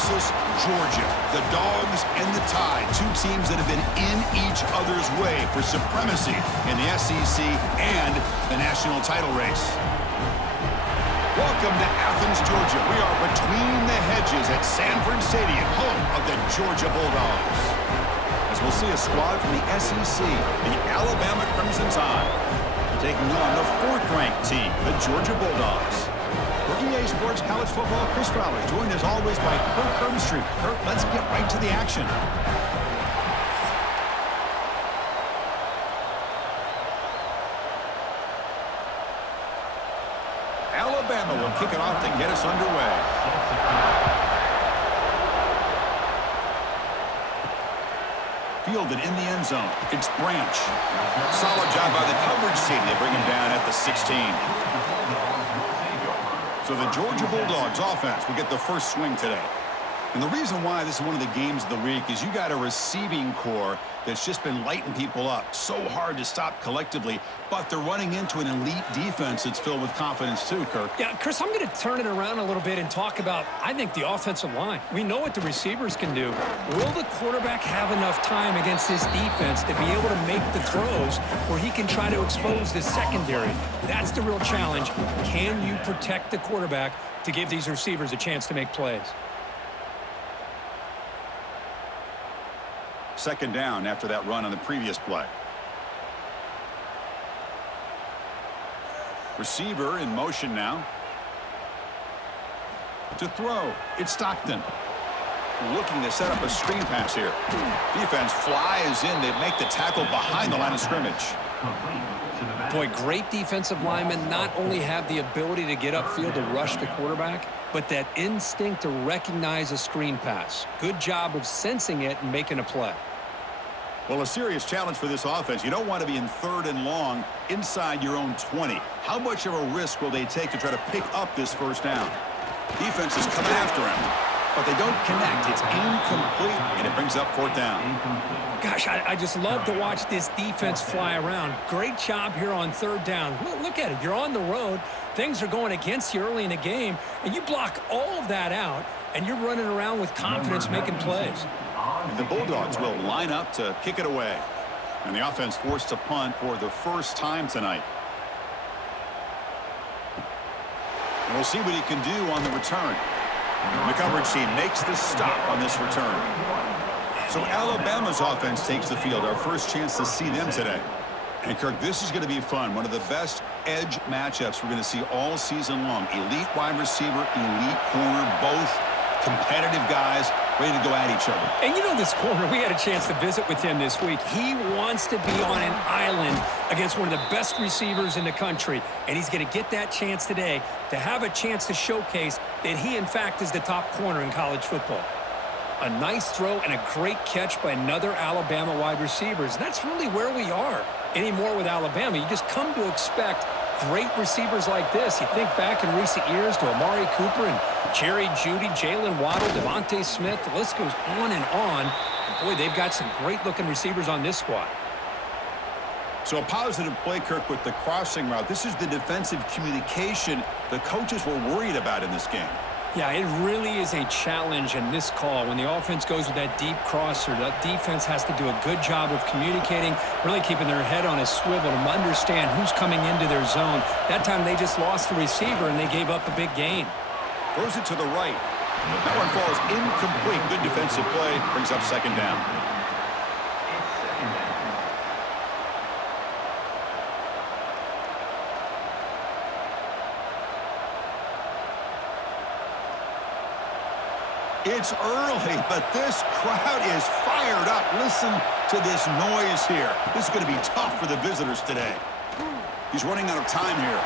versus Georgia. The Dogs and the Tide, two teams that have been in each other's way for supremacy in the SEC and the national title race. Welcome to Athens, Georgia. We are between the hedges at Sanford Stadium, home of the Georgia Bulldogs. As we'll see a squad from the SEC, the Alabama Crimson Tide, taking on the fourth-ranked team, the Georgia Bulldogs. For EA Sports College Football, Chris Fowler, joined as always by Kirk Hermstreet. Kirk, let's get right to the action. Alabama will kick it off to get us underway. Fielded in the end zone. It's Branch. Solid job by the coverage team. They bring him down at the 16. So the Georgia Bulldogs offense will get the first swing today. And the reason why this is one of the games of the week is you got a receiving core that's just been lighting people up. So hard to stop collectively, but they're running into an elite defense that's filled with confidence too, Kirk. Yeah, Chris, I'm going to turn it around a little bit and talk about, I think, the offensive line. We know what the receivers can do. Will the quarterback have enough time against this defense to be able to make the throws where he can try to expose the secondary? That's the real challenge. Can you protect the quarterback to give these receivers a chance to make plays? Second down after that run on the previous play. Receiver in motion now. To throw, it's Stockton. Looking to set up a screen pass here. Defense flies in. They make the tackle behind the line of scrimmage. Boy, great defensive linemen not only have the ability to get upfield to rush the quarterback, but that instinct to recognize a screen pass. Good job of sensing it and making a play. Well, a serious challenge for this offense. You don't want to be in third and long inside your own 20. How much of a risk will they take to try to pick up this first down? Defense is coming after him, but they don't connect. It's incomplete, and it brings up fourth down. Gosh, I just love to watch this defense fly around. Great job here on third down. Look at it. You're on the road. Things are going against you early in the game, and you block all of that out, and you're running around with confidence making plays. And the Bulldogs will line up to kick it away. And the offense forced to punt for the first time tonight. And we'll see what he can do on the return. The coverage team makes the stop on this return. So Alabama's offense takes the field. Our first chance to see them today. And, Kirk, this is going to be fun. One of the best edge matchups we're going to see all season long. Elite wide receiver, elite corner, both competitive guys ready to go at each other. And you know this corner, we had a chance to visit with him this week. He wants to be on an island against one of the best receivers in the country. And he's going to get that chance today to have a chance to showcase that he, in fact, is the top corner in college football. A nice throw and a great catch by another Alabama wide receivers. And that's really where we are anymore with Alabama. You just come to expect great receivers like this. You think back in recent years to Amari Cooper and Jerry Jeudy, Jalen Waddle, Devontae Smith. The list goes on and on. And boy, they've got some great-looking receivers on this squad. So a positive play, Kirk, with the crossing route. This is the defensive communication the coaches were worried about in this game. Yeah, it really is a challenge in this call. When the offense goes with that deep crosser, that defense has to do a good job of communicating, really keeping their head on a swivel to understand who's coming into their zone. That time they just lost the receiver and they gave up a big gain. Throws it to the right. That one falls incomplete. Good defensive play. Brings up second down. It's early, but this crowd is fired up. Listen to this noise here. This is going to be tough for the visitors today. He's running out of time here.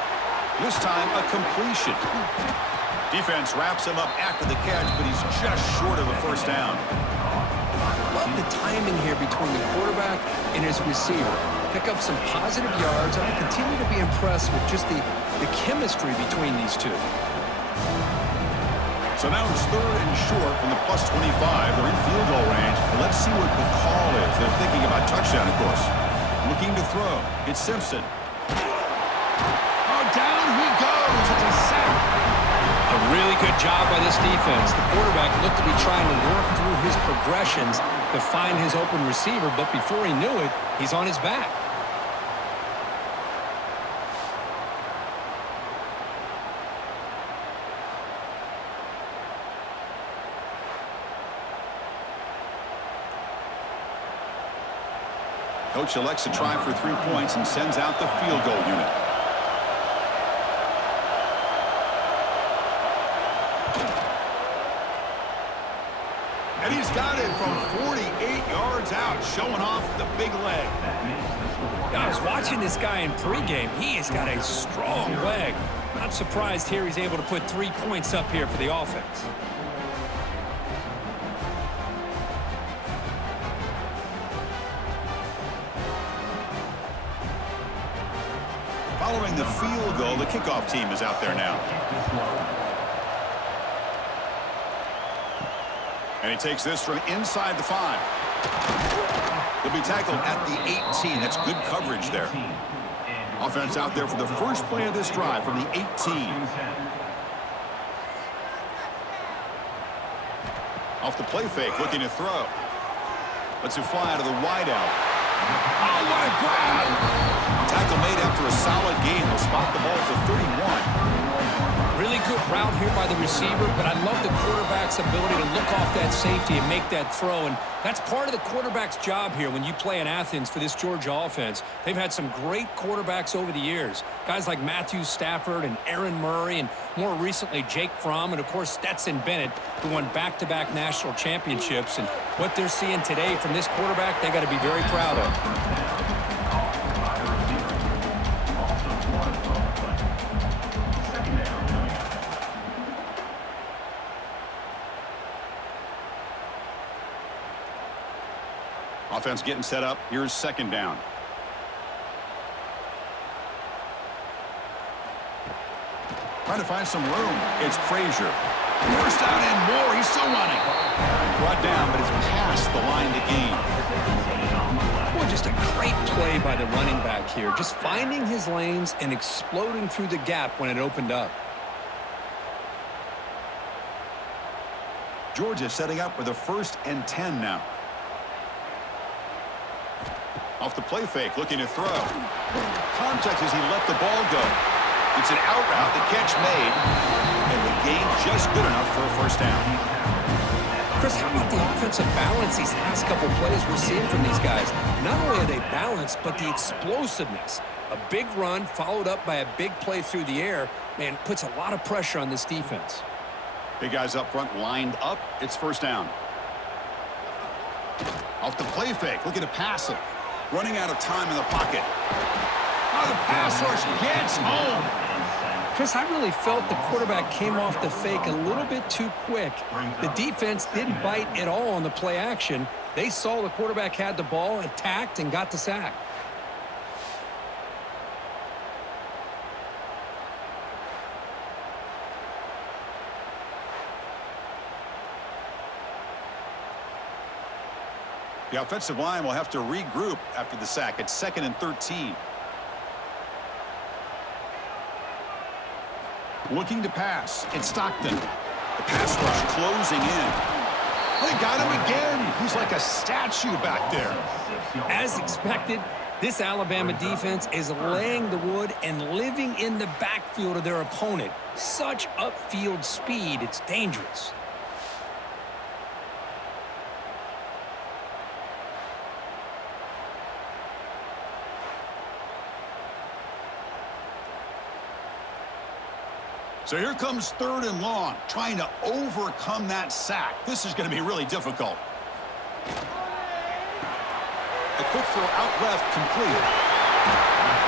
This time, a completion. Defense wraps him up after the catch, but he's just short of a first down. Love the timing here between the quarterback and his receiver. Pick up some positive yards, and I continue to be impressed with just the chemistry between these two. So now it's third and short from the +25. They're in field goal range. Let's see what the call is. They're thinking about touchdown, of course. Looking to throw. It's Simpson. Oh, down he goes. It's a sack. A really Really good job by this defense. The quarterback looked to be trying to work through his progressions to find his open receiver, but before he knew it, he's on his back. Coach elects to try for 3 points and sends out the field goal unit. And he's got it from 48 yards out, showing off the big leg. I was watching this guy in pregame. He has got a strong leg. Not surprised here he's able to put 3 points up here for the offense. Following the field goal, the kickoff team is out there now. And he takes this from inside the 5. He'll be tackled at the 18. That's good coverage there. Offense out there for the first play of this drive from the 18. Off the play fake, looking to throw. Lets it fly to the wideout. Oh, what a grab! Tackle made after a solid gain. They'll spot the ball for 31. Really good route here by the receiver, but I love the quarterback's ability to look off that safety and make that throw. And that's part of the quarterback's job here when you play in Athens for this Georgia offense. They've had some great quarterbacks over the years. Guys like Matthew Stafford and Aaron Murray, and more recently Jake Fromm, and of course Stetson Bennett, who won back-to-back national championships. And what they're seeing today from this quarterback, they got to be very proud of. Offense getting set up. Here's second down. Trying to find some room. It's Frazier. First down and more. He's still running. Brought down, but it's past the line to gain. Well, just a great play by the running back here. Just finding his lanes and exploding through the gap when it opened up. Georgia setting up with a 1st and 10 now. Off the play fake, looking to throw. Contact as he let the ball go. It's an out route, the catch made, and the gain just good enough for a first down. Chris, how about the offensive balance these last couple plays we're seeing from these guys? Not only are they balanced, but the explosiveness. A big run followed up by a big play through the air, man, puts a lot of pressure on this defense. Big guys up front lined up. It's first down. Off the play fake, looking to pass it. Running out of time in the pocket. Oh, the pass rush gets home. Chris, I really felt the quarterback came off the fake a little bit too quick. The defense didn't bite at all on the play action. They saw the quarterback had the ball, attacked, and got the sack. The offensive line will have to regroup after the sack. It's 2nd and 13. Looking to pass. It's Stockton. The pass rush closing in. They got him again. He's like a statue back there. As expected, this Alabama defense is laying the wood and living in the backfield of their opponent. Such upfield speed, it's dangerous. So here comes 3rd and long, trying to overcome that sack. This is going to be really difficult. A quick throw out left, complete.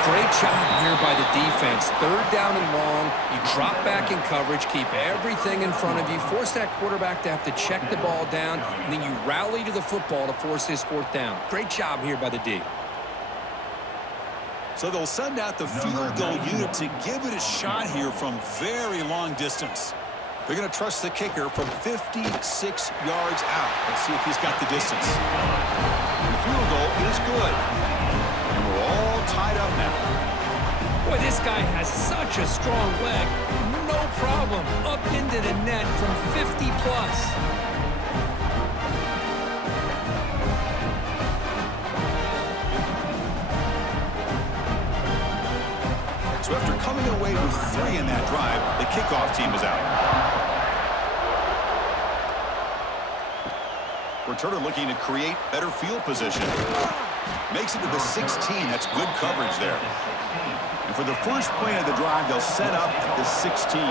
Great job here by the defense. 3rd down and long. You drop back in coverage, keep everything in front of you, force that quarterback to have to check the ball down, and then you rally to the football to force this 4th down. Great job here by the D. So they'll send out the field goal unit to give it a shot here from very long distance. They're going to trust the kicker from 56 yards out. Let's see if he's got the distance. The field goal is good. And we're all tied up now. Boy, this guy has such a strong leg. No problem. Up into into the net from 50 plus. So after coming away with 3 in that drive, the kickoff team is out. Returner looking to create better field position. Makes it to the 16. That's good coverage there. And for the first play of the drive, they'll set up at the 16.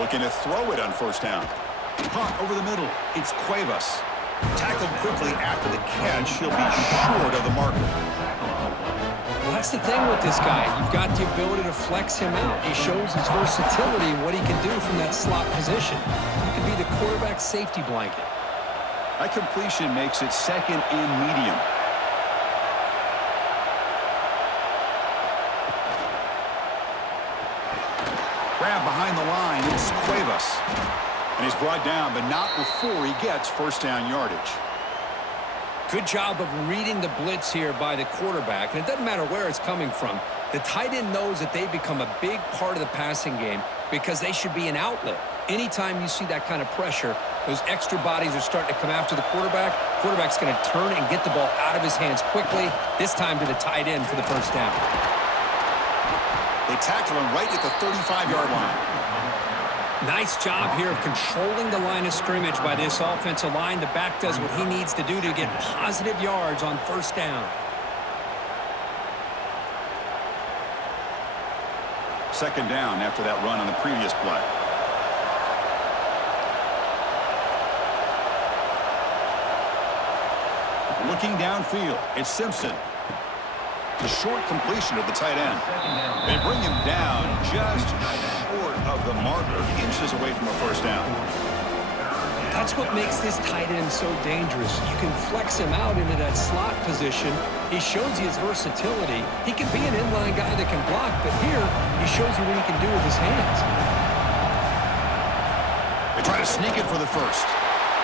Looking to throw it on first down. Caught over the middle. It's Cuevas. Tackled quickly after the catch. He'll be short of the marker. Well, that's the thing with this guy. You've got the ability to flex him out. He shows his versatility and what he can do from that slot position. He can be the quarterback's safety blanket. That completion makes it second and medium. Grab behind the line. It's Cuevas. And he's brought down, but not before he gets first down yardage. Good job of reading the blitz here by the quarterback. And it doesn't matter where it's coming from. The tight end knows that they become a big part of the passing game because they should be an outlet. Anytime you see that kind of pressure, those extra bodies are starting to come after the quarterback. Quarterback's going to turn and get the ball out of his hands quickly, this time to the tight end for the first down. They tackle him right at the 35-yard line. Nice job here of controlling the line of scrimmage by this offensive line. The back does what he needs to do to get positive yards on first down. Second down after that run on the previous play. Looking downfield, it's Simpson. The short completion of the tight end. They bring him down just short of the marker, inches away from a first down. That's what makes this tight end so dangerous. You can flex him out into that slot position. He shows you his versatility. He can be an inline guy that can block, but here he shows you what he can do with his hands. They try to sneak it for the first.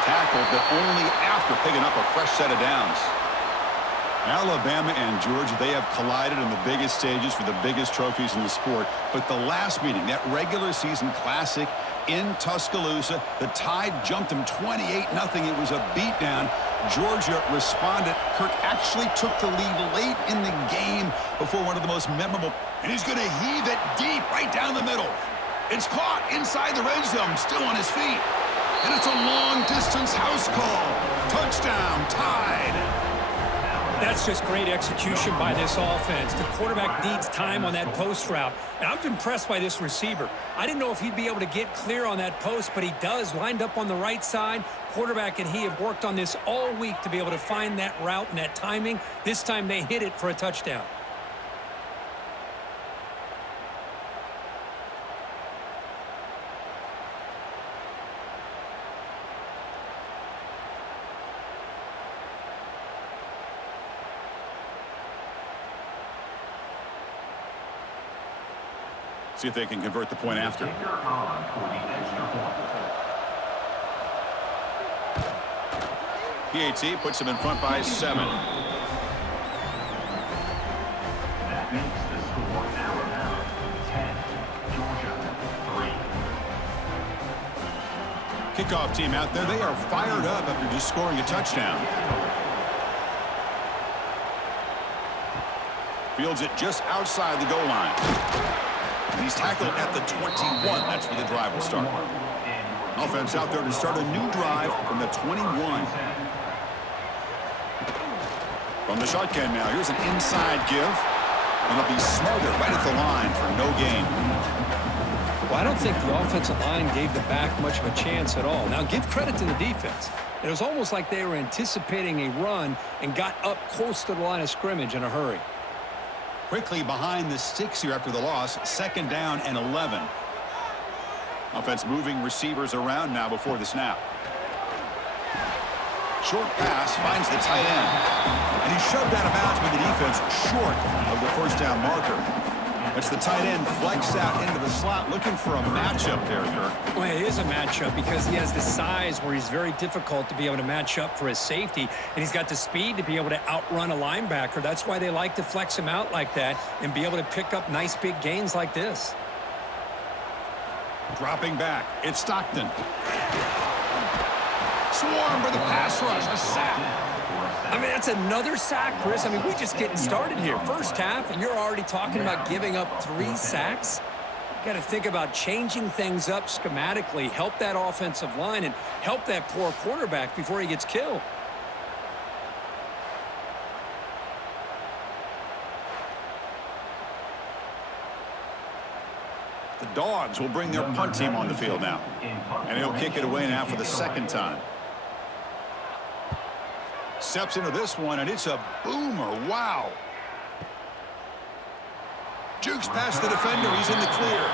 Tackled, but only after picking up a fresh set of downs. Alabama and Georgia, they have collided in the biggest stages for the biggest trophies in the sport. But the last meeting, that regular season classic in Tuscaloosa, the Tide jumped them 28-0. It was a beatdown. Georgia responded. Kirk actually took the lead late in the game before one of the most memorable. And he's going to heave it deep right down the middle. It's caught inside the red zone, still on his feet. And it's a long-distance house call. Touchdown, Tide. That's just great execution by this offense. The quarterback needs time on that post route. And I'm impressed by this receiver. I didn't know if he'd be able to get clear on that post, but he does. Lined up on the right side. Quarterback and he have worked on this all week to be able to find that route and that timing. This time they hit it for a touchdown. See if they can convert the point after. PAT puts them in front by 7. That makes the score Alabama 10, Georgia 3. Kickoff team out there. They are fired up after just scoring a touchdown. Fields it just outside the goal line. And he's tackled at the 21. That's where the drive will start. Offense out there to start a new drive from the 21. From the shotgun now, here's an inside give. And it'll be smothered right at the line for no gain. Well, I don't think the offensive line gave the back much of a chance at all. Now, give credit to the defense. It was almost like they were anticipating a run and got up close to the line of scrimmage in a hurry. Quickly behind the sticks here after the loss. Second down and 11. Offense moving receivers around now before the snap. Short pass finds the tight end. And he's shoved out of bounds by the defense short of the first down marker. It's the tight end flex out into the slot, looking for a matchup there, Kirk. Well, it is a matchup because he has the size where he's very difficult to be able to match up for his safety, and he's got the speed to be able to outrun a linebacker. That's why they like to flex him out like that and be able to pick up nice big gains like this. Dropping back, it's Stockton. Swarm for the pass rush, a sack. I mean, that's another sack, Chris. I mean, we're just getting started here. First half, and you're already talking about giving up 3 sacks. Got to think about changing things up schematically, help that offensive line, and help that poor quarterback before he gets killed. The Dogs will bring their punt team on the field now. And he'll kick it away now for the second time. Steps into this one, and it's a boomer. Wow. Jukes past the defender. He's in the clear.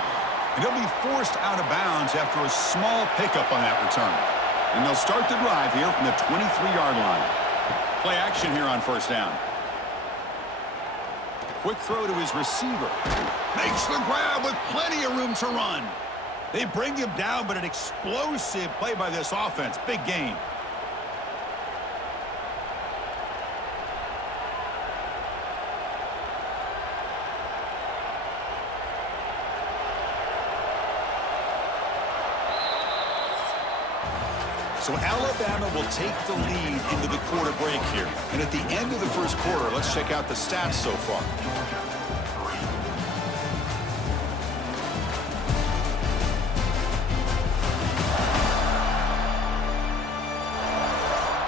And he'll be forced out of bounds after a small pickup on that return. And they'll start the drive here from the 23-yard line. Play action here on first down. Quick throw to his receiver. Makes the grab with plenty of room to run. They bring him down, but an explosive play by this offense. Big gain. So Alabama will take the lead into the quarter break here. And at the end of the first quarter, let's check out the stats so far.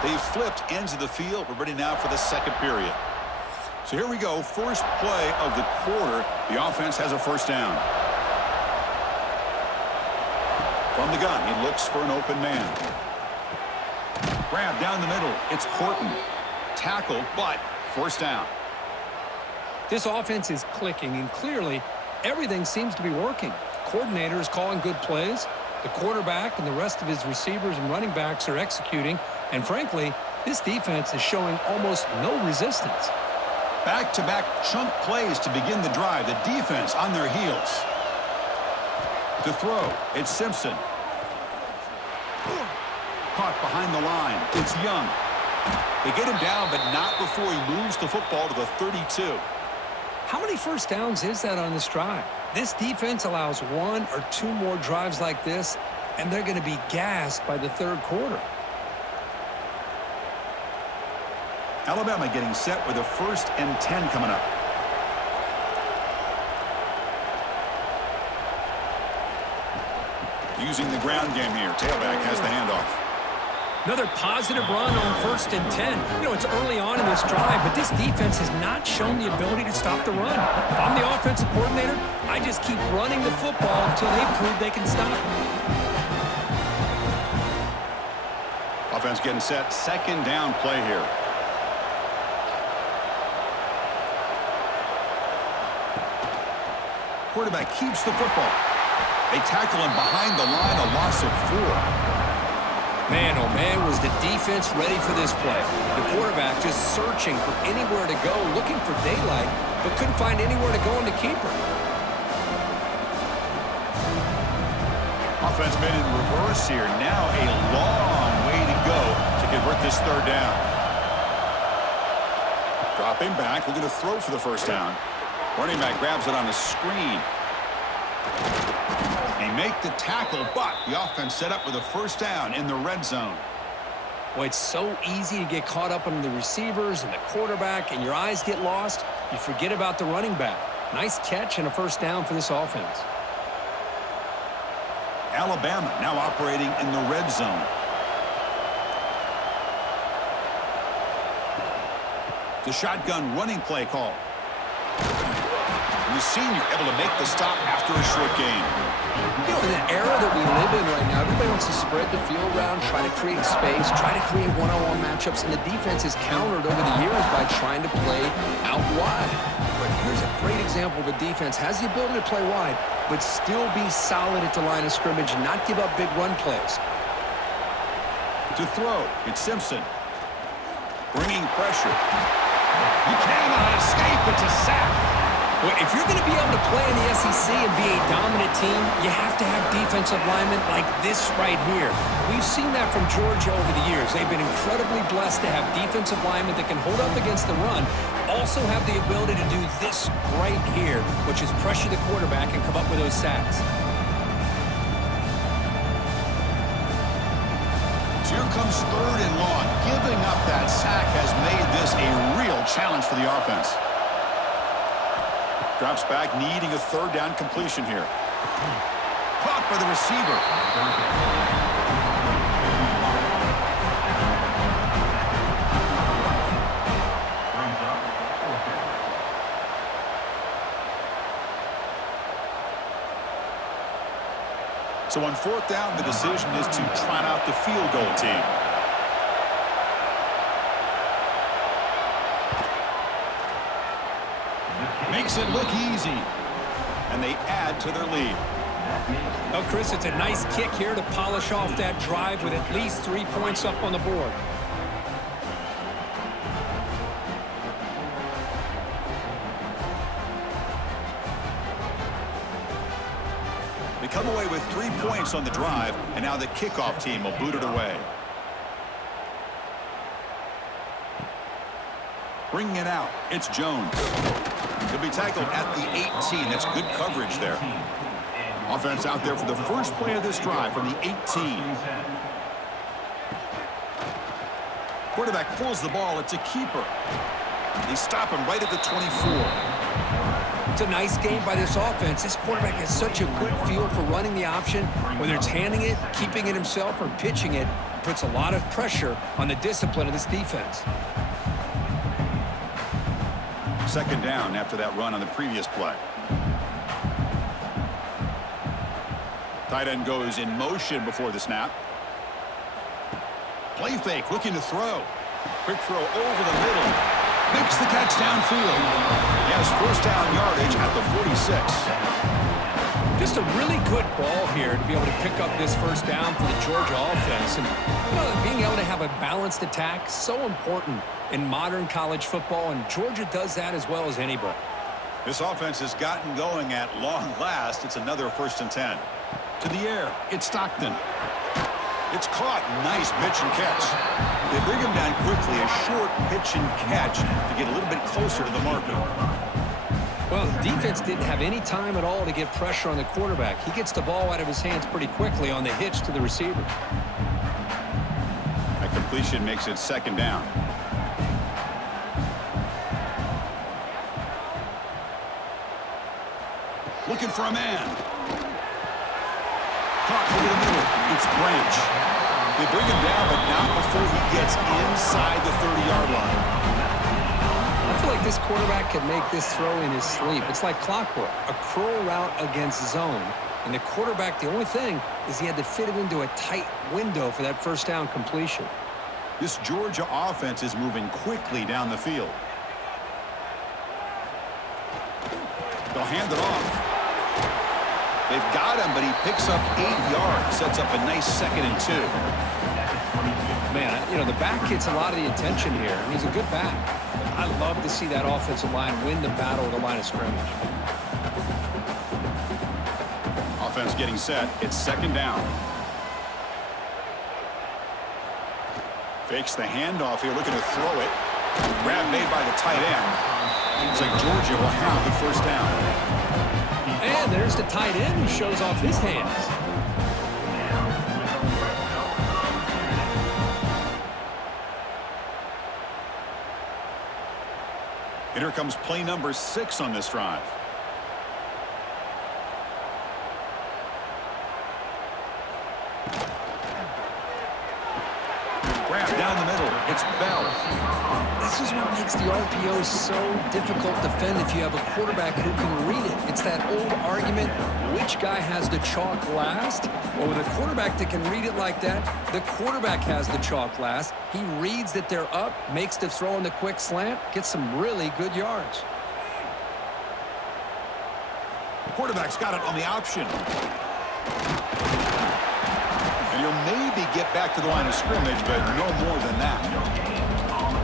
They've flipped ends of the field. We're ready now for the second period. So here we go. First play of the quarter. The offense has a first down. From the gun, he looks for an open man. Grab down the middle. It's Horton. Tackle, but first down. This offense is clicking, and clearly everything seems to be working. The coordinator is calling good plays. The quarterback and the rest of his receivers and running backs are executing. And frankly, this defense is showing almost no resistance. Back-to-back chunk plays to begin the drive. The defense on their heels. To throw, it's Simpson. Caught behind the line. It's Young. They get him down, but not before he moves the football to the 32. How many first downs is that on this drive? This defense allows 1 or 2 more drives like this, and they're going to be gassed by the third quarter. Alabama getting set with a 1st and 10 coming up. Using the ground game here. Tailback has the handoff. Another positive run on 1st and 10. You know, it's early on in this drive, but this defense has not shown the ability to stop the run. If I'm the offensive coordinator, I just keep running the football until they prove they can stop it. Offense getting set. Second down play here. Quarterback keeps the football. They tackle him behind the line, a loss of 4. Man, oh man, was the defense ready for this play. The quarterback just searching for anywhere to go, looking for daylight, but couldn't find anywhere to go in the keeper. Offense made in reverse here. Now a long way to go to convert this third down. Dropping back, looking to throw for the first down. Running back grabs it on the screen. They make the tackle, but the offense set up with a first down in the red zone. Boy, it's so easy to get caught up on the receivers and the quarterback, and your eyes get lost. You forget about the running back. Nice catch and a first down for this offense. Alabama now operating in the red zone. The shotgun running play call. And the senior able to make the stop after a short gain. You know, in the era that we live in right now, everybody wants to spread the field around, try to create space, try to create one-on-one matchups, and the defense is countered over the years by trying to play out wide. But here's a great example of a defense has the ability to play wide, but still be solid at the line of scrimmage and not give up big run plays. To throw, it's Simpson. Bringing pressure. You cannot escape. It's a sack. Well, if you're going to be able to play in the SEC and be a dominant team, you have to have defensive linemen like this right here. We've seen that from Georgia over the years. They've been incredibly blessed to have defensive linemen that can hold up against the run, also have the ability to do this right here, which is pressure the quarterback and come up with those sacks. So here comes 3rd and long. Giving up that sack has made this a real challenge for the offense. Drops back, needing a 3rd down completion here. Caught by the receiver. So on 4th down, the decision is to trot out the field goal team. Makes it look easy. And they add to their lead. Oh, Chris, it's a nice kick here to polish off that drive with at least 3 points up on the board. They come away with 3 points on the drive, and now the kickoff team will boot it away. Bringing it out, it's Jones. He'll be tackled at the 18. That's good coverage there. Offense out there for the first play of this drive from the 18. Quarterback pulls the ball. It's a keeper. They stop him right at the 24. It's a nice game by this offense. This quarterback has such a good feel for running the option. Whether it's handing it, keeping it himself, or pitching it, puts a lot of pressure on the discipline of this defense. 2nd down after that run on the previous play. Tight end goes in motion before the snap. Play fake, looking to throw. Quick throw over the middle. Makes the catch downfield. He has 1st down yardage at the 46. Just a really good ball here to be able to pick up this 1st down for the Georgia offense. And being able to have a balanced attack, so important in modern college football, and Georgia does that as well as anybody. This offense has gotten going at long last. It's another 1st and 10. To the air, it's Stockton. It's caught. Nice pitch and catch. They bring him down quickly. A short pitch and catch to get a little bit closer to the marker. Well, the defense didn't have any time at all to get pressure on the quarterback. He gets the ball out of his hands pretty quickly on the hitch to the receiver. That completion makes it 2nd down. Looking for a man. Caught over the middle. It's Branch. They bring him down, but not before he gets inside the 30-yard line. I feel like this quarterback can make this throw in his sleep. It's like clockwork, a curl route against zone. And the quarterback, the only thing is he had to fit it into a tight window for that 1st down completion. This Georgia offense is moving quickly down the field. They'll hand it off. They've got him, but he picks up 8 yards, sets up a nice 2nd and 2. Man, the back gets a lot of the attention here. He's a good back. I love to see that offensive line win the battle at the line of scrimmage. Offense getting set. It's 2nd down. Fakes the handoff here, looking to throw it. Grab made by the tight end. Looks like Georgia will have the 1st down. And there's the tight end who shows off his hands. And here comes play number 6 on this drive. Grab down the middle. It's Bell. This is what makes the RPO so difficult to defend if you have a quarterback who can read it. It's that old argument, which guy has the chalk last? Well, with a quarterback that can read it like that, the quarterback has the chalk last. He reads that they're up, makes the throw in the quick slant, gets some really good yards. Quarterback's got it on the option. And he'll maybe get back to the line of scrimmage, but no more than that.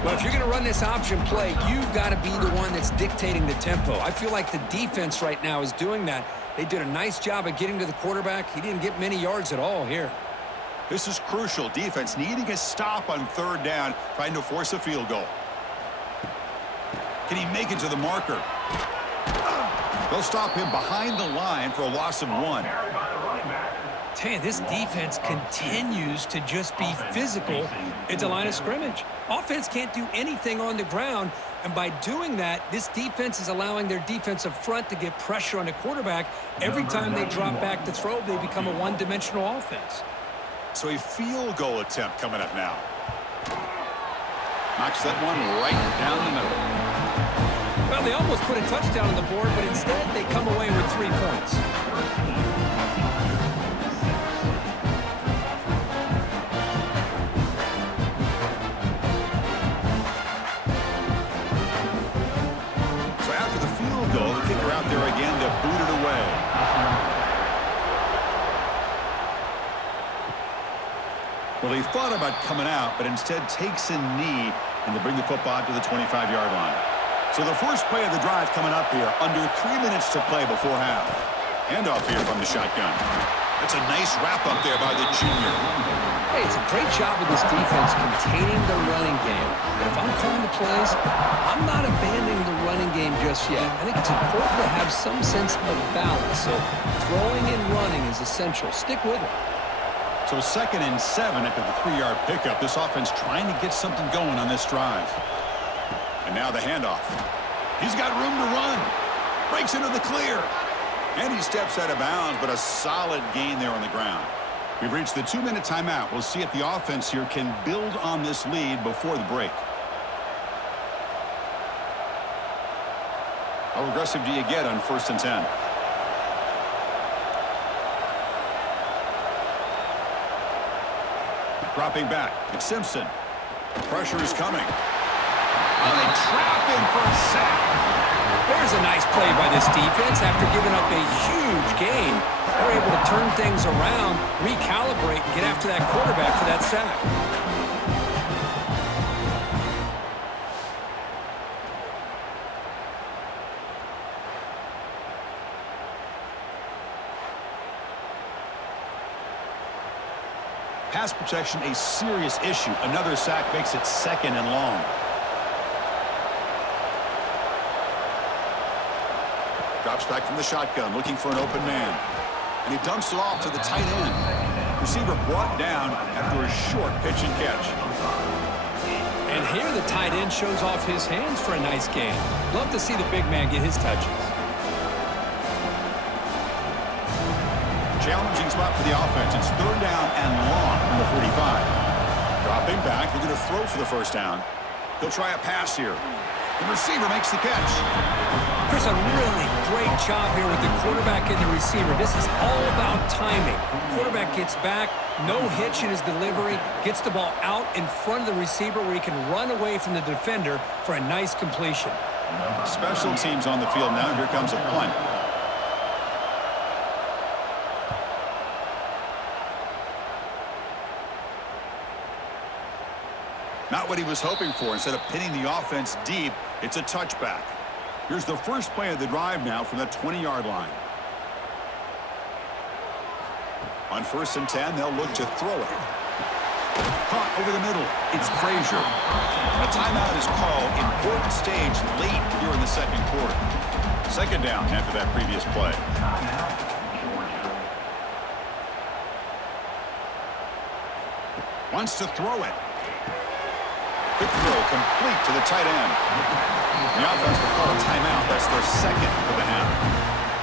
Well, if you're going to run this option play, you've got to be the one that's dictating the tempo. I feel like the defense right now is doing that. They did a nice job of getting to the quarterback. He didn't get many yards at all here. This is crucial. Defense needing a stop on third down, trying to force a field goal. Can he make it to the marker? They'll stop him behind the line for a loss of 1. Tell you, this defense continues to just be physical at the line of scrimmage. Offense can't do anything on the ground, and by doing that, this defense is allowing their defensive front to get pressure on the quarterback. Every time they drop back to throw, they become a one-dimensional offense. So a field goal attempt coming up now. Knocks that one right down the middle. Well, they almost put a touchdown on the board, but instead they come away with 3 points. So after the field goal, the kicker out there again to boot it away. Well, he thought about coming out, but instead takes a knee and to bring the football to the 25-yard line. So the first play of the drive coming up here, under 3 minutes to play before half. Handoff here from the shotgun. That's a nice wrap up there by the junior. Hey, it's a great job with this defense containing the running game. But if I'm calling the plays, I'm not abandoning the running game just yet. I think it's important to have some sense of balance. So throwing and running is essential. Stick with it. So 2nd and 7 after the 3-yard pickup. This offense trying to get something going on this drive. And now the handoff. He's got room to run. Breaks into the clear. And he steps out of bounds, but a solid gain there on the ground. We've reached the 2-minute timeout. We'll see if the offense here can build on this lead before the break. How aggressive do you get on 1st and 10? Dropping back. It's Simpson. Pressure is coming. Oh, they trap him for a sack. There's a nice play by this defense. After giving up a huge gain, they're able to turn things around, recalibrate, and get after that quarterback for that sack. Pass protection, a serious issue. Another sack makes it 2nd and long. Drops back from the shotgun, looking for an open man. And he dumps it off to the tight end. Receiver brought down after a short pitch and catch. And here the tight end shows off his hands for a nice gain. Love to see the big man get his touches. Challenging spot for the offense. It's 3rd down and long from the 45. Dropping back, they're going to throw for the 1st down. He'll try a pass here. The receiver makes the catch. There's a really great job here with the quarterback and the receiver. This is all about timing. Quarterback gets back, no hitch in his delivery, gets the ball out in front of the receiver where he can run away from the defender for a nice completion. Special teams on the field now. Here comes a punt. Not what he was hoping for. Instead of pinning the offense deep, it's a touchback. Here's the first play of the drive now from the 20-yard line. On 1st and 10, they'll look to throw it. Caught over the middle. It's Frazier. A timeout is called. Important stage late here in the 2nd quarter. 2nd down after that previous play. Wants to throw it. Quick throw complete to the tight end. The offense will call a timeout. That's their 2nd of the half.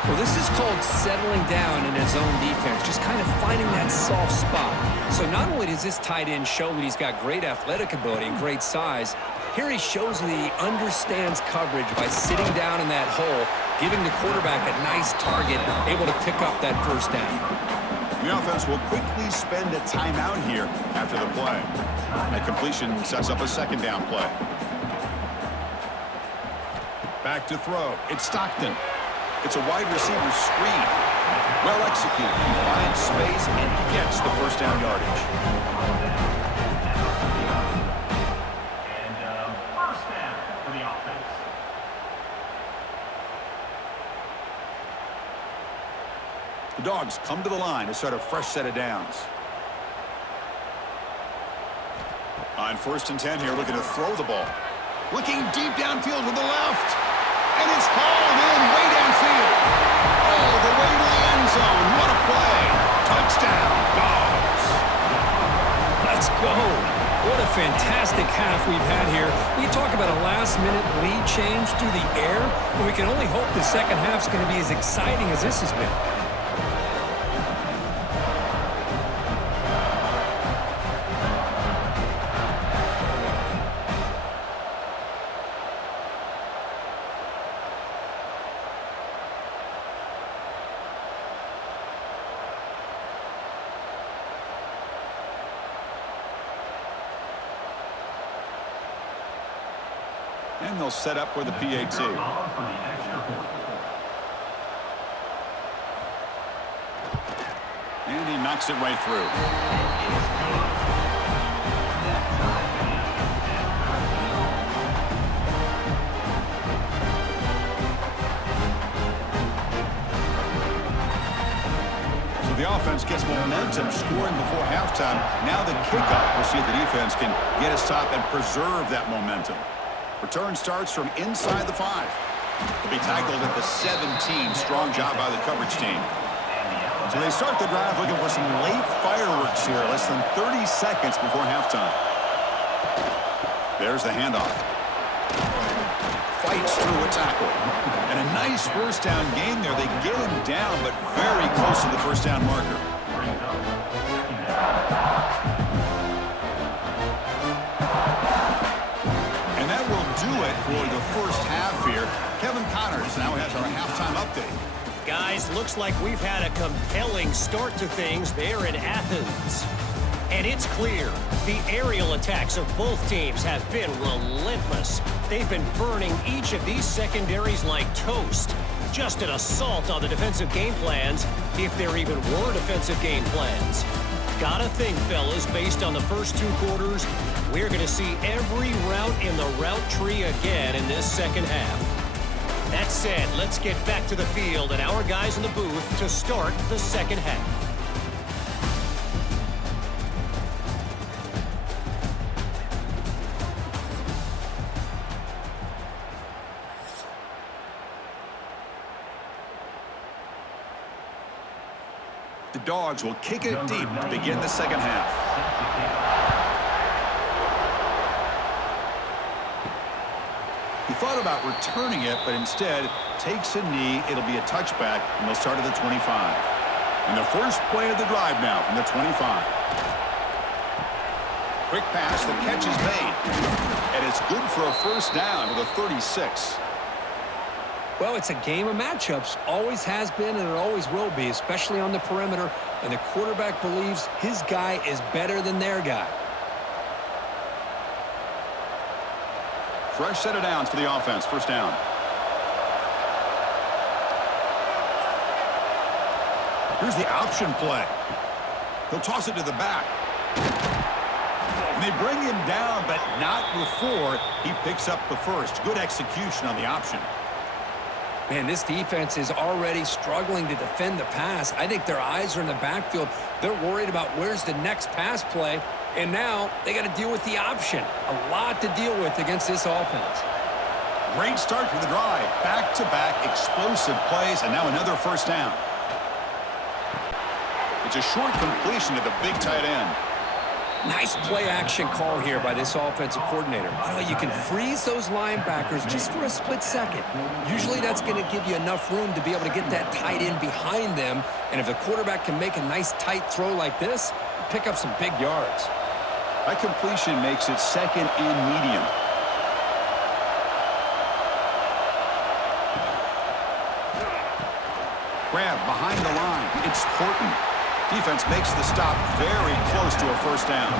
Well, this is called settling down in his own defense, just kind of finding that soft spot. So not only does this tight end show that he's got great athletic ability and great size, here he shows that he understands coverage by sitting down in that hole, giving the quarterback a nice target, able to pick up that 1st down. The offense will quickly spend a timeout here after the play. That completion sets up a 2nd down play. Back to throw. It's Stockton. It's a wide receiver screen. Well executed. He finds space and gets the 1st down yardage. The Dogs come to the line to start a fresh set of downs. On 1st and 10 here, looking to throw the ball. Looking deep downfield to the left. And it's hauled in way downfield. All the way to the end zone. What a play. Touchdown, Dogs. Let's go. What a fantastic half we've had here. We talk about a last-minute lead change through the air, and we can only hope the second half's going to be as exciting as this has been. And they'll set up for the PAT. And he knocks it right through. So the offense gets momentum scoring before halftime. Now the kickoff. We'll see if the defense can get a stop and preserve that momentum. Return starts from inside the 5. He'll be tackled at the 17. Strong job by the coverage team. So they start the drive looking for some late fireworks here. Less than 30 seconds before halftime. There's the handoff. Fights through a tackle. And a nice first down gain there. They get him down, but very close to the first down marker. Do it for the first half here. Kevin Connors now has our halftime update. Guys, looks like we've had a compelling start to things there in Athens. And it's clear, the aerial attacks of both teams have been relentless. They've been burning each of these secondaries like toast. Just an assault on the defensive game plans, if there even were defensive game plans. Gotta think, fellas, based on the first 2 quarters, we're going to see every route in the route tree again in this second half. That said, let's get back to the field and our guys in the booth to start the second half. The Dogs will kick it deep to begin the second half. He thought about returning it, but instead takes a knee. It'll be a touchback, and they'll start at the 25. And the first play of the drive now from the 25. Quick pass, the catch is made. And it's good for a first down to the 36. Well, it's a game of matchups. Always has been and it always will be, especially on the perimeter. And the quarterback believes his guy is better than their guy. Fresh set of downs for the offense. First down. Here's the option play. He'll toss it to the back. And they bring him down, but not before he picks up the first. Good execution on the option. Man, this defense is already struggling to defend the pass. I think their eyes are in the backfield. They're worried about where's the next pass play. And now they got to deal with the option. A lot to deal with against this offense. Great start for the drive. Back-to-back explosive plays, and now another first down. It's a short completion to the big tight end. Nice play-action call here by this offensive coordinator. You know, you can freeze those linebackers just for a split second. Usually that's going to give you enough room to be able to get that tight end behind them. And if the quarterback can make a nice tight throw like this, pick up some big yards. That completion makes it second and medium. Grab behind the line. It's Horton. Defense makes the stop very close to a first down.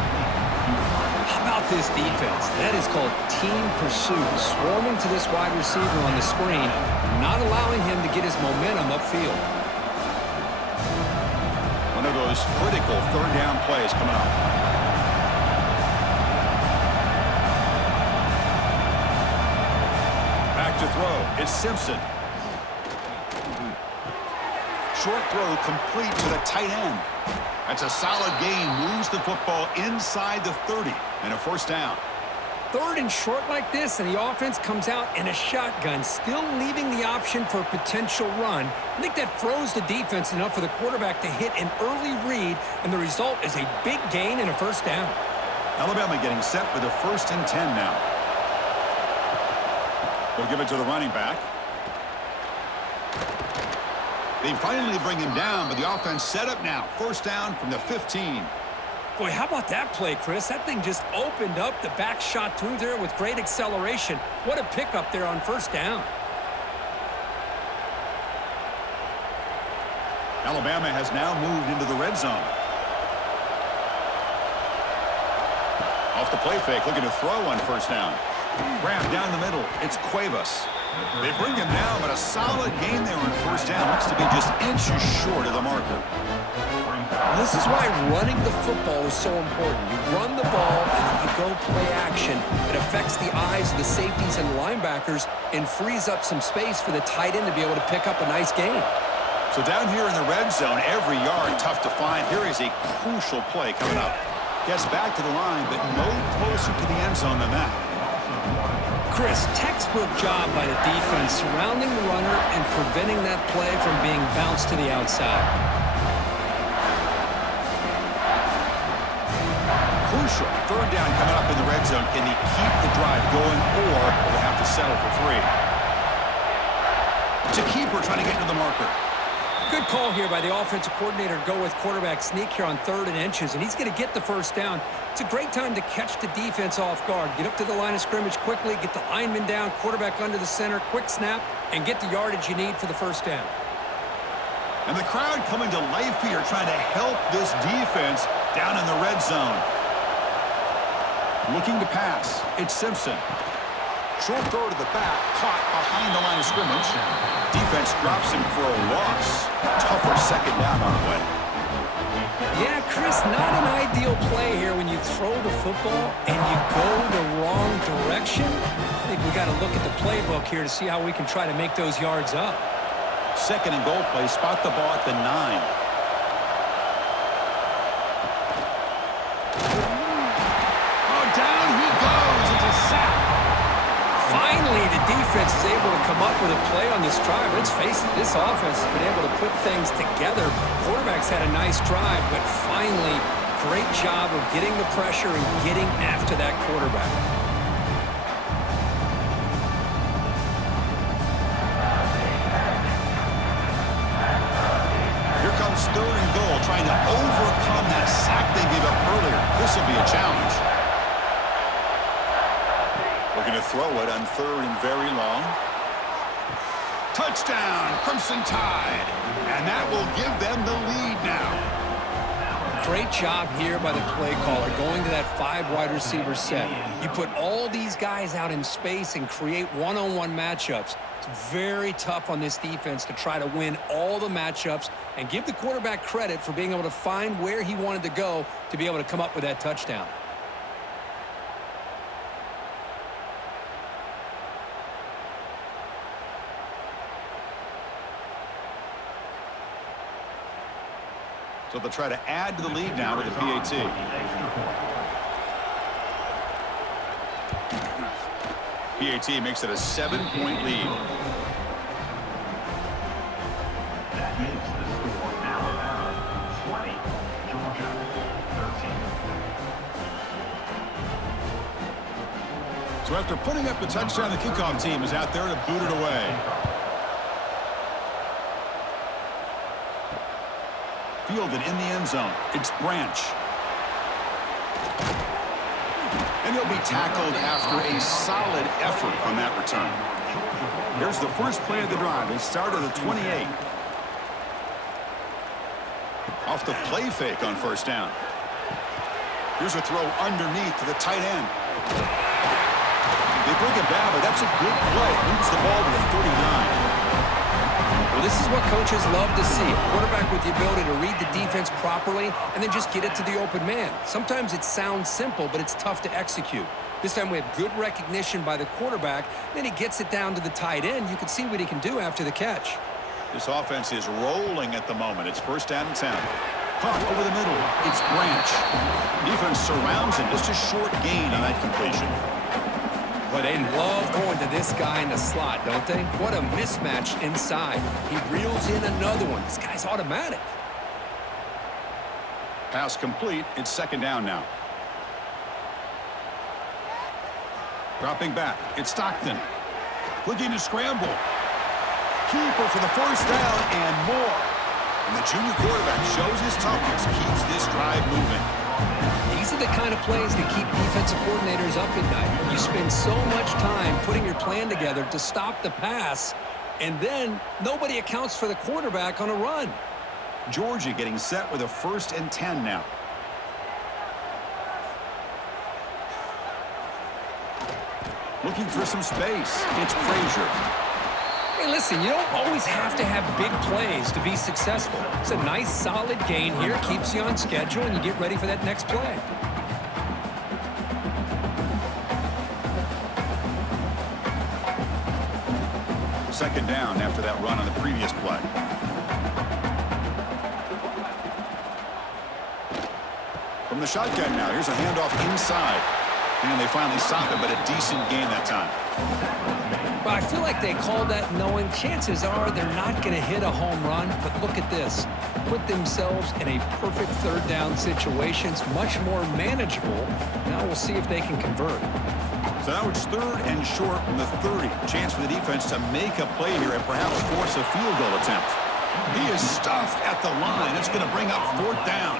How about this defense? That is called team pursuit. Swarming to this wide receiver on the screen, not allowing him to get his momentum upfield. One of those critical third down plays coming up. to throw. It's Simpson. Short throw complete to the tight end. That's a solid gain. Moves the football inside the 30 and a first down. 3rd and short like this, and the offense comes out in a shotgun, still leaving the option for a potential run. I think that throws the defense enough for the quarterback to hit an early read, and the result is a big gain and a first down. Alabama getting set for the 1st and 10 now. They'll give it to the running back. They finally bring him down, but the offense set up now. First down from the 15. Boy, how about that play, Chris? That thing just opened up. The back shot through there with great acceleration. What a pickup there on first down. Alabama has now moved into the red zone. Off the play fake, looking to throw on first down. Wrap down the middle. It's Cuevas. They bring him down, but a solid gain there on first down. Looks to be just inches short of the marker. This is why running the football is so important. You run the ball and then you go play action. It affects the eyes of the safeties and linebackers and frees up some space for the tight end to be able to pick up a nice gain. So down here in the red zone, every yard tough to find. Here is a crucial play coming up. Gets back to the line, but no closer to the end zone than that. Chris, textbook job by the defense surrounding the runner and preventing that play from being bounced to the outside. Crucial. 3rd down coming up in the red zone. Can he keep the drive going, or will they have to settle for 3? It's a keeper trying to get to the marker. Good call here by the offensive coordinator to go with quarterback sneak here on 3rd and inches, and he's going to get the first down. It's a great time to catch the defense off guard. Get up to the line of scrimmage quickly, get the lineman down, quarterback under the center, quick snap, and get the yardage you need for the first down. And the crowd coming to life here, trying to help this defense down in the red zone. Looking to pass. It's Simpson. Short throw to the back, caught behind the line of scrimmage. Defense drops him for a loss. Tougher second down on the way. Yeah, Chris, not an ideal play here when you throw the football and you go the wrong direction. I think we got to look at the playbook here to see how we can try to make those yards up. 2nd and goal play. Spot the ball at the 9. Finally, the defense is able to come up with a play on this drive. Let's face it, this offense has been able to put things together. Quarterback's had a nice drive, but finally, great job of getting the pressure and getting after that quarterback. Here comes 3rd and goal, trying to overcome that sack they gave up earlier. This will be a challenge. Going to throw it on 3rd and very long. Touchdown, Crimson Tide. And that will give them the lead now. Great job here by the play caller going to that 5 wide receiver set. You put all these guys out in space and create one-on-one matchups. It's very tough on this defense to try to win all the matchups and give the quarterback credit for being able to find where he wanted to go to be able to come up with that touchdown. So they'll try to add to the lead now with the PAT. PAT makes it a 7-point lead. That makes the score Alabama 20, Georgia 13. So after putting up the touchdown, the kickoff team is out there to boot it away. Fielded in the end zone. It's Branch. And he'll be tackled after a solid effort on that return. Here's the first play of the drive. They start at the 28. Off the play fake on first down. Here's a throw underneath to the tight end. They bring him down, but that's a good play. Moves the ball to the 39. The this is what coaches love to see. A quarterback with the ability to read the defense properly and then just get it to the open man. Sometimes it sounds simple, but it's tough to execute. This time we have good recognition by the quarterback. Then he gets it down to the tight end. You can see what he can do after the catch. This offense is rolling at the moment. It's first down and 10. Punt over the middle. It's Branch. Defense surrounds him. Just a short gain on that completion. Well, they love going to this guy in the slot, don't they? What a mismatch inside. He reels in another one. This guy's automatic. Pass complete. It's second down now. Dropping back. It's Stockton. Looking to scramble. Keeper for the first down and more. And the junior quarterback shows his toughness, keeps this drive moving. These are the kind of plays that keep defensive coordinators up at night. You spend so much time putting your plan together to stop the pass, and then nobody accounts for the quarterback on a run. Georgia getting set with a first and 10 now. Looking for some space. It's Frazier. Hey, listen, you don't always have to have big plays to be successful. It's a nice, solid gain here. Keeps you on schedule, and you get ready for that next play. Second down after that run on the previous play. From the shotgun now, here's a handoff inside. And they finally stop it, but a decent gain that time. But I feel like they called that knowing chances are they're not going to hit a home run. But look at this. Put themselves in a perfect third down situation. It's much more manageable. Now we'll see if they can convert. So now it's third and short from the 30. Chance for the defense to make a play here and perhaps force a field goal attempt. He is stuffed at the line. It's going to bring up fourth down.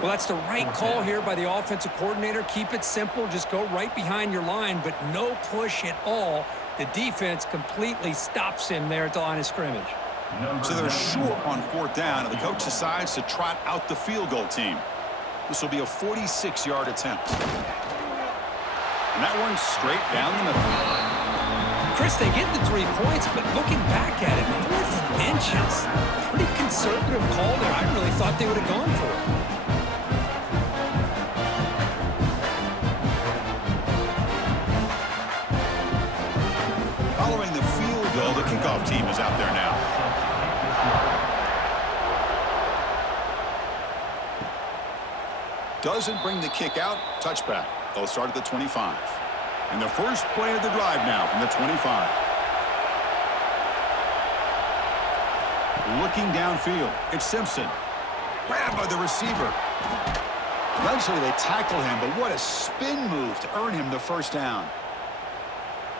Well, that's the right call here by the offensive coordinator. Keep it simple. Just go right behind your line, but no push at all. The defense completely stops him there at the line of scrimmage. So they're short on fourth down, and the coach decides to trot out the field goal team. This will be a 46-yard attempt. And that one's straight down the middle. Chris, they get the 3 points, but looking back at it, 4th inches. Pretty conservative call there. I really thought they would have gone for it. Following the field goal, the kickoff team is out there now. Doesn't bring the kick out. Touchback. They'll start at the 25. And the first play of the drive now from the 25. Looking downfield. It's Simpson. Grabbed by the receiver. Eventually they tackle him, but what a spin move to earn him the first down.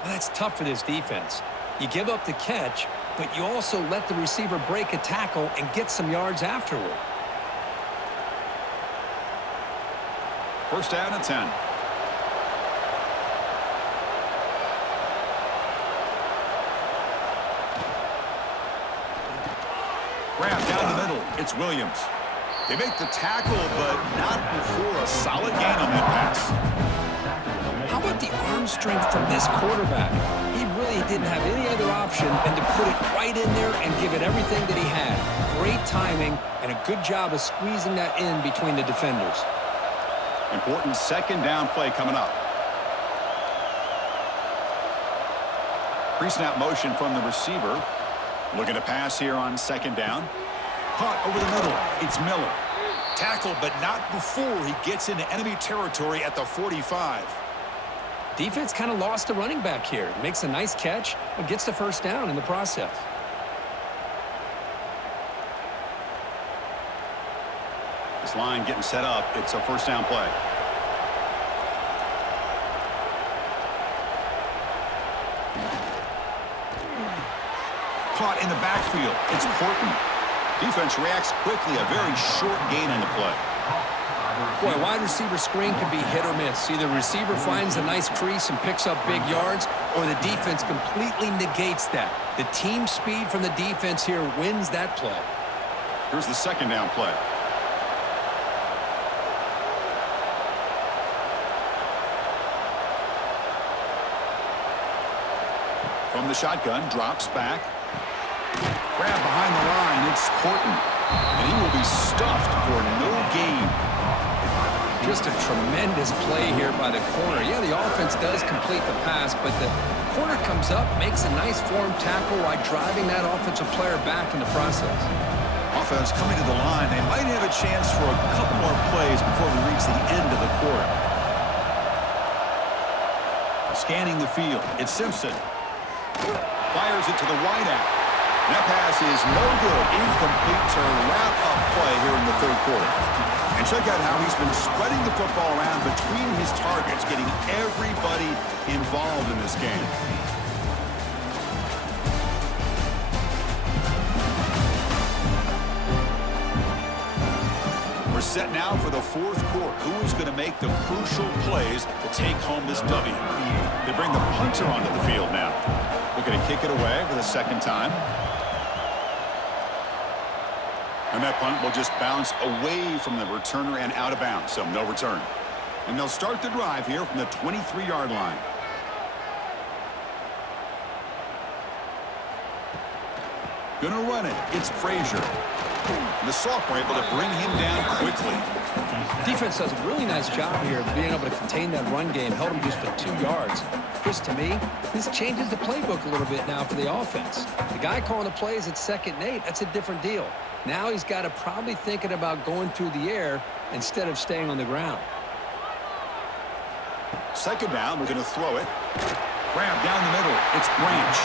Well, that's tough for this defense. You give up the catch, but you also let the receiver break a tackle and get some yards afterward. First down and 10. Wrap down the middle. It's Williams. They make the tackle, but not before a solid gain on that pass. How about the arm strength from this quarterback? He really didn't have any other option than to put it right in there and give it everything that he had. Great timing and a good job of squeezing that in between the defenders. Important second down play coming up. Pre-snap motion from the receiver. Looking to pass here on second down. Caught over the middle. It's Miller. Tackled, but not before he gets into enemy territory at the 45. Defense kind of lost the running back here. Makes a nice catch and gets the first down in the process. This line getting set up. It's a first down play. Caught in the backfield. It's Horton. Defense reacts quickly. A very short gain on the play. Boy, a wide receiver screen can be hit or miss. Either the receiver finds a nice crease and picks up big yards, or the defense completely negates that. The team speed from the defense here wins that play. Here's the second down play. From the shotgun, drops back. Grab behind the line. It's Horton. And he will be stuffed for no gain. Just a tremendous play here by the corner. Yeah, the offense does complete the pass, but the corner comes up, makes a nice form tackle while driving that offensive player back in the process. Offense coming to the line. They might have a chance for a couple more plays before we reach the end of the quarter. Scanning the field. It's Simpson. Fires it to the wideout. That pass is no good. Incomplete to wrap up play here in the third quarter. And check out how he's been spreading the football around between his targets, getting everybody involved in this game. We're set now for the fourth quarter. Who is going to make the crucial plays to take home this W? They bring the punter onto the field now. Looking to kick it away for the second time. And that punt will just bounce away from the returner and out of bounds, so no return. And they'll start the drive here from the 23-yard line. Gonna run it. It's Frazier. And the sophomore able to bring him down quickly. Defense does a really nice job here of being able to contain that run game, held him just for 2 yards. Chris, to me, this changes the playbook a little bit now for the offense. The guy calling the plays at 2nd and 8, that's a different deal. Now he's got to probably thinking about going through the air instead of staying on the ground. Second down, we're going to throw it. Grab down the middle. It's Branch.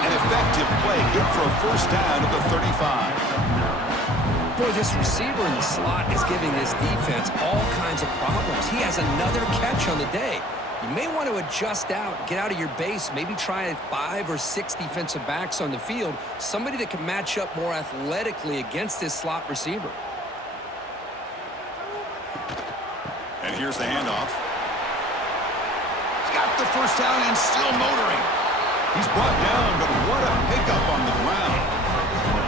An effective play, good for a first down at the 35. Boy, this receiver in the slot is giving this defense all kinds of problems. He has another catch on the day. You may want to adjust out, get out of your base, maybe try 5 or 6 defensive backs on the field, somebody that can match up more athletically against this slot receiver. And here's the handoff. He's got the first down and still motoring. He's brought down, but what a pickup on the ground.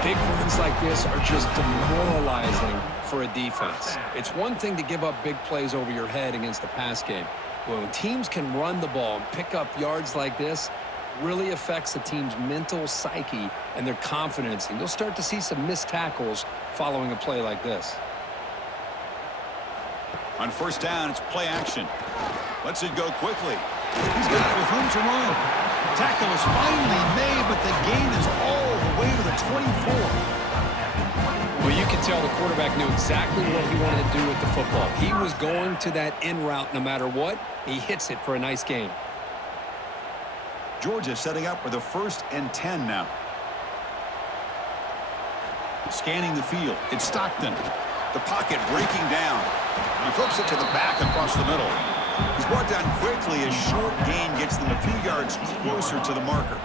Big runs like this are just demoralizing for a defense. It's one thing to give up big plays over your head against the pass game. When teams can run the ball and pick up yards like this, really affects the team's mental psyche and their confidence. And you'll start to see some missed tackles following a play like this. On first down, it's play action. Lets it go quickly. He's got it with room to run. Tackle is finally made, but the gain is all the way to the 24. Well, you can tell the quarterback knew exactly what he wanted to do with the football. He was going to that in route no matter what. He hits it for a nice gain. Georgia setting up for the 1st and 10 now. Scanning the field. It's Stockton. The pocket breaking down. He flips it to the back across the middle. He's brought down quickly. A short gain gets them a few yards closer to the marker.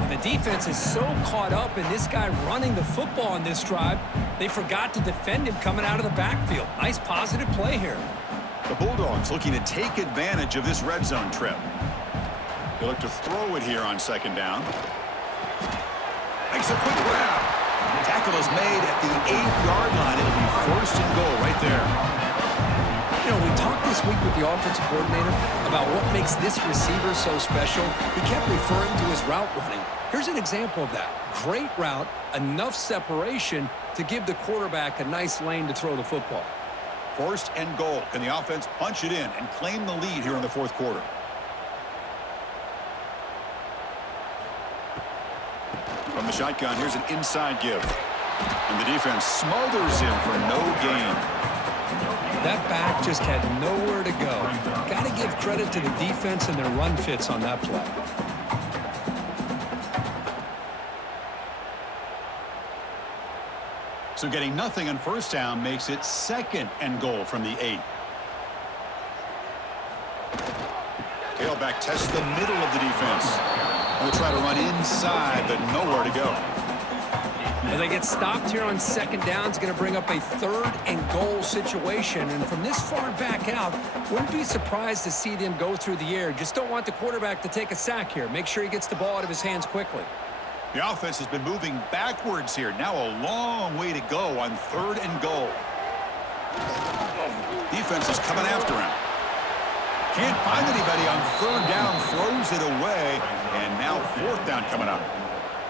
And the defense is so caught up in this guy running the football on this drive, they forgot to defend him coming out of the backfield. Nice positive play here. The Bulldogs looking to take advantage of this red zone trip. They look to throw it here on second down. Makes a quick grab. Tackle is made at the 8-yard line. It'll be 1st and goal right there. You know, we talked this week with the offensive coordinator about what makes this receiver so special. He kept referring to his route running. Here's an example of that. Great route, enough separation to give the quarterback a nice lane to throw the football. 1st and goal. Can the offense punch it in and claim the lead here in the fourth quarter? From the shotgun, here's an inside give. And the defense smothers him for no gain. That back just had nowhere to go. Got to give credit to the defense and their run fits on that play. So getting nothing on first down makes it 2nd and goal from the 8. Tailback tests the middle of the defense. They'll try to run inside, but nowhere to go. As they get stopped here on second down, it's going to bring up a 3rd and goal situation. And from this far back out, wouldn't be surprised to see them go through the air. Just don't want the quarterback to take a sack here. Make sure he gets the ball out of his hands quickly. The offense has been moving backwards here. Now a long way to go on 3rd and goal. Defense is coming after him. Can't find anybody on 3rd down, throws it away, and now 4th down coming up.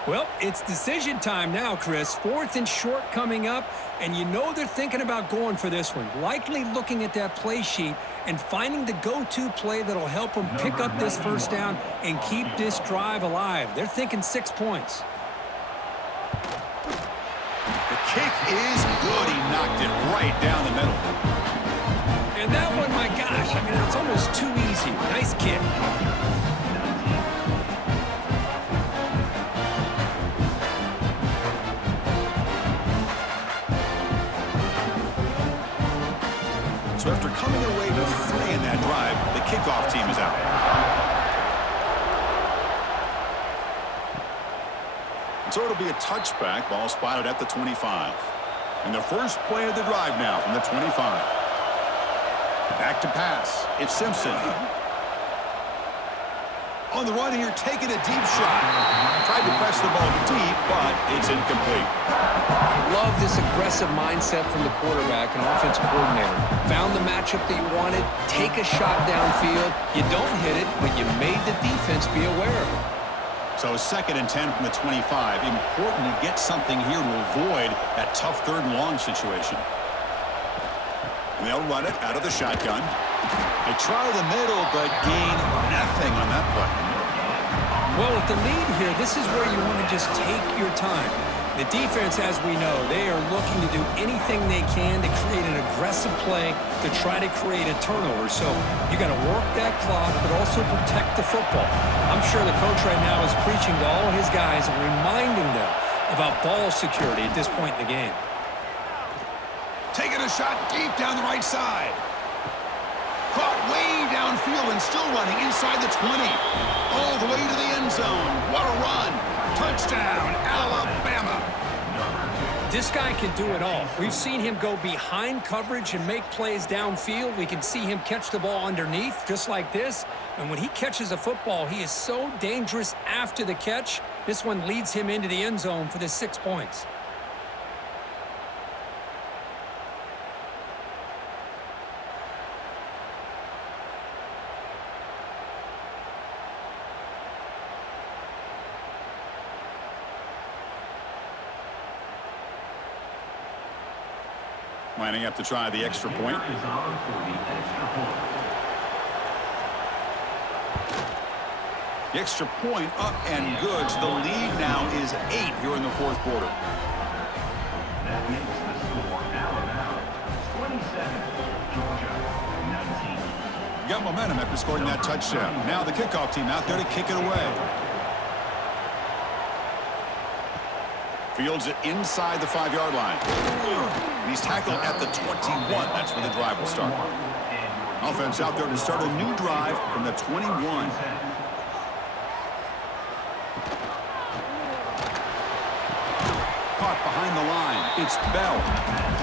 Well, it's decision time now, Chris. 4th and short coming up, and you know they're thinking about going for this one. Likely looking at that play sheet and finding the go-to play that'll help them pick up this first down and keep this drive alive. They're thinking 6 points. The kick is good. He knocked it right down the middle. And that one, my gosh, I mean, it's almost too easy. Nice kick. So after coming away with 3 in that drive, the kickoff team is out. So it'll be a touchback, ball spotted at the 25. And the first play of the drive now from the 25. Back to pass. It's Simpson. On the run here, taking a deep shot. Tried to press the ball deep, but it's incomplete. Love this aggressive mindset from the quarterback and offensive coordinator. Found the matchup that you wanted, take a shot downfield. You don't hit it, but you made the defense be aware of it. So 2nd and 10 from the 25. Important to get something here to avoid that tough 3rd and long situation. And they'll run it out of the shotgun. They try the middle, but gain nothing on that play. Well, with the lead here, this is where you want to just take your time. The defense, as we know, they are looking to do anything they can to create an aggressive play to try to create a turnover. So you got to work that clock, but also protect the football. I'm sure the coach right now is preaching to all his guys and reminding them about ball security at this point in the game. Taking a shot deep down the right side. Caught way downfield and still running inside the 20. All the way to the end zone. What a run. Touchdown, Alabama. This guy can do it all. We've seen him go behind coverage and make plays downfield. We can see him catch the ball underneath just like this. And when he catches a football, he is so dangerous after the catch. This one leads him into the end zone for the 6 points. Lining up to try the extra point. The extra point up and good. So the lead now is 8 here in the 4th quarter. That makes the score Alabama 27, Georgia 19. Got momentum after scoring that touchdown. Now the kickoff team out there to kick it away. Fields it inside the 5-yard line. And he's tackled at the 21. That's where the drive will start. Offense out there to start a new drive from the 21. Caught behind the line. It's Bell.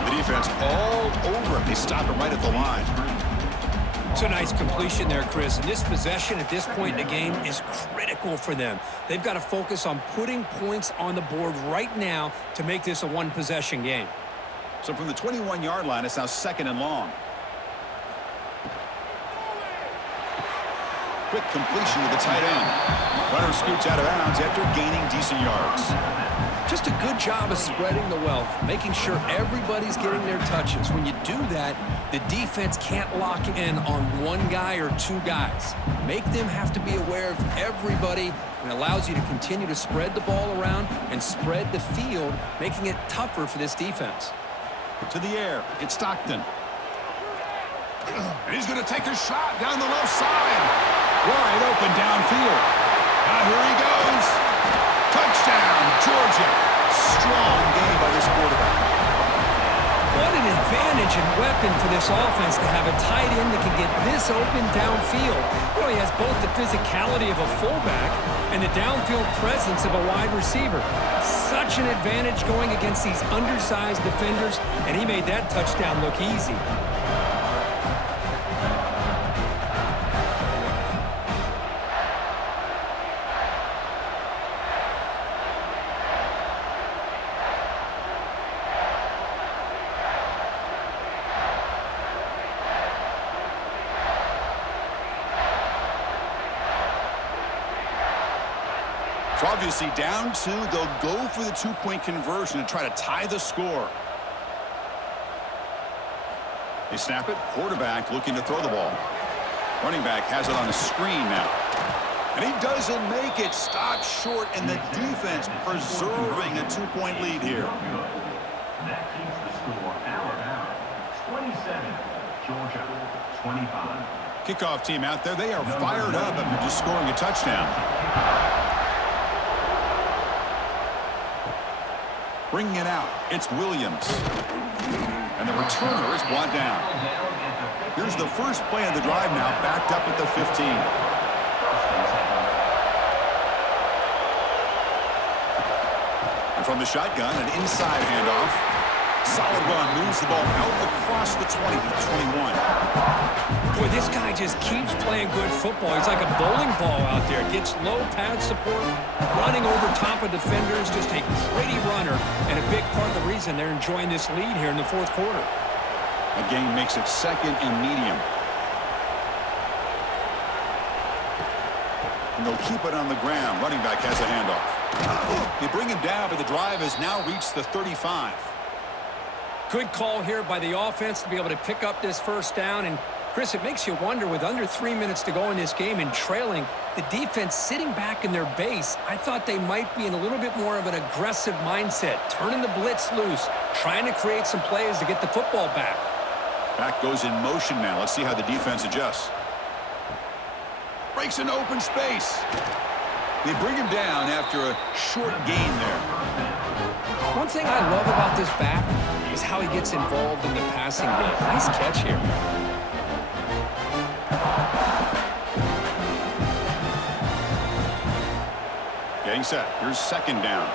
The defense all over him. They stop him right at the line. It's a nice completion there, Chris. And this possession at this point in the game is critical for them. They've got to focus on putting points on the board right now to make this a one-possession game. So from the 21-yard line, it's now 2nd and long. Quick completion to the tight end. Runner scoots out of bounds after gaining decent yards. Just a good job of spreading the wealth, making sure everybody's getting their touches. When you do that, the defense can't lock in on one guy or 2 guys. Make them have to be aware of everybody, and allows you to continue to spread the ball around and spread the field, making it tougher for this defense. To the air, it's Stockton. And he's going to take a shot down the left side. Wide open downfield. Now here he goes. Touchdown, Georgia. Strong game by this quarterback. What an advantage and weapon for this offense to have a tight end that can get this open downfield. Well, he has both the physicality of a fullback and the downfield presence of a wide receiver. Such an advantage going against these undersized defenders, and he made that touchdown look easy. So obviously down 2, they'll go for the 2-point conversion to try to tie the score. They snap it. Quarterback looking to throw the ball. Running back has it on a screen now. And he doesn't make it. Stopped short, and the defense preserving a 2-point lead here. That keeps the score Alabama 27, Georgia 25. Kickoff team out there. They are fired up after just scoring a touchdown. Bringing it out. It's Williams. And the returner is brought down. Here's the first play of the drive now, backed up at the 15. And from the shotgun, an inside handoff. Solid run, moves the ball out across the 20 to the 21. Boy, this guy just keeps playing good football. He's like a bowling ball out there. Gets low pad support, running over top of defenders. Just a gritty runner, and a big part of the reason they're enjoying this lead here in the fourth quarter. The game makes it 2nd and medium. And they'll keep it on the ground. Running back has a handoff. They bring him down, but the drive has now reached the 35. Good call here by the offense to be able to pick up this first down. And, Chris, it makes you wonder, with under 3 minutes to go in this game and trailing, the defense sitting back in their base, I thought they might be in a little bit more of an aggressive mindset, turning the blitz loose, trying to create some plays to get the football back. Back goes in motion now. Let's see how the defense adjusts. Breaks an open space. They bring him down after a short gain there. One thing I love about this back is how he gets involved in the passing game. Nice catch here. Getting set. Here's 2nd down.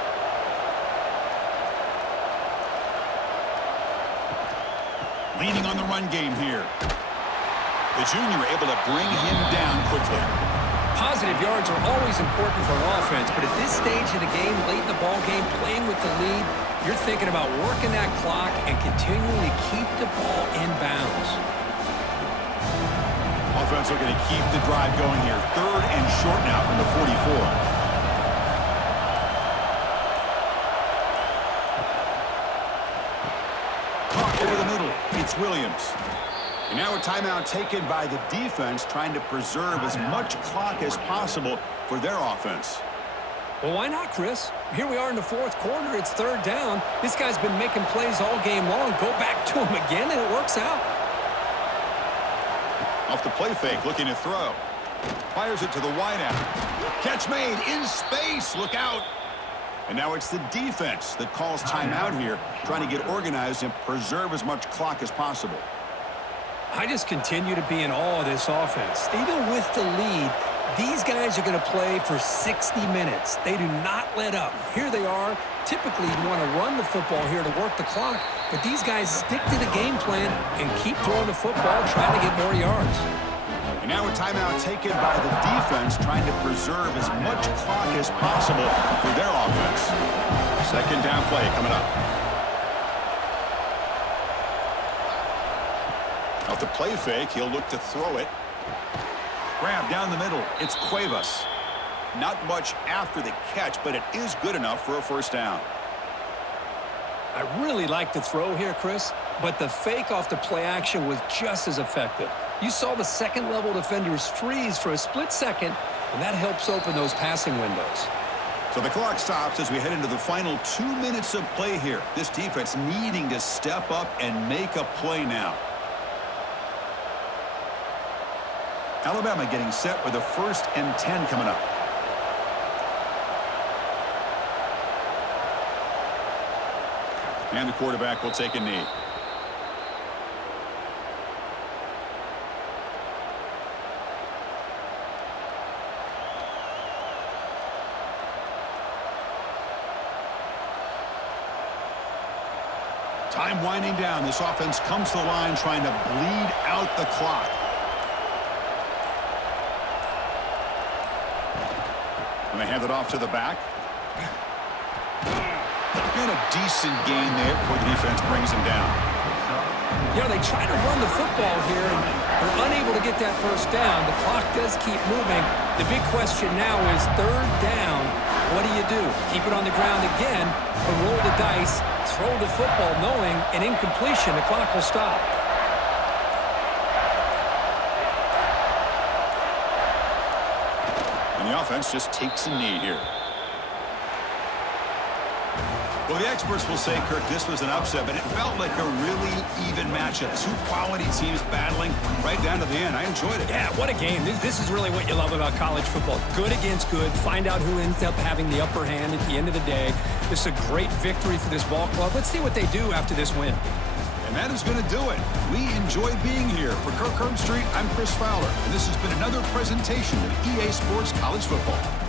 Leaning on the run game here. The junior able to bring him down quickly. Positive yards are always important for an offense, but at this stage of the game, late in the ball game, playing with the lead, you're thinking about working that clock and continuing to keep the ball in bounds. Offense looking to keep the drive going here. 3rd and short now from the 44. Over the middle, it's Williams. And now a timeout taken by the defense, trying to preserve as much clock as possible for their offense. Well, why not, Chris? Here we are in the fourth quarter. It's 3rd down. This guy's been making plays all game long. Go back to him again, and it works out. Off the play fake, looking to throw. Fires it to the wideout. Catch made in space. Look out. And now it's the defense that calls timeout here, trying to get organized and preserve as much clock as possible. I just continue to be in awe of this offense. Even with the lead, these guys are going to play for 60 minutes. They do not let up. Here they are. Typically, you want to run the football here to work the clock, but these guys stick to the game plan and keep throwing the football, trying to get more yards. And now a timeout taken by the defense, trying to preserve as much clock as possible for their offense. 2nd down play coming up. Off the play fake, he'll look to throw it. Grab down the middle. It's Cuevas. Not much after the catch, but it is good enough for a 1st down. I really like the throw here, Chris, but the fake off the play action was just as effective. You saw the second-level defenders freeze for a split second, and that helps open those passing windows. So the clock stops as we head into the final 2 minutes of play here. This defense needing to step up and make a play now. Alabama getting set with a 1st and 10 coming up. And the quarterback will take a knee. Time winding down. This offense comes to the line trying to bleed out the clock. And they hand it off to the back. And a decent gain there before the defense brings him down. You know, they try to run the football here, and they're unable to get that first down. The clock does keep moving. The big question now is 3rd down. What you do? Keep it on the ground again, or roll the dice, throw the football knowing an incompletion, the clock will stop. And the offense just takes a knee here. Well, the experts will say, Kirk, this was an upset, but it felt like a really even matchup. Two quality teams battling right down to the end. I enjoyed it. Yeah, what a game. This is really what you love about college football. Good against good. Find out who ends up having the upper hand at the end of the day. This is a great victory for this ball club. Let's see what they do after this win. And that is going to do it. We enjoyed being here. For Kirk Herbstreit, I'm Chris Fowler, and this has been another presentation of EA Sports College Football.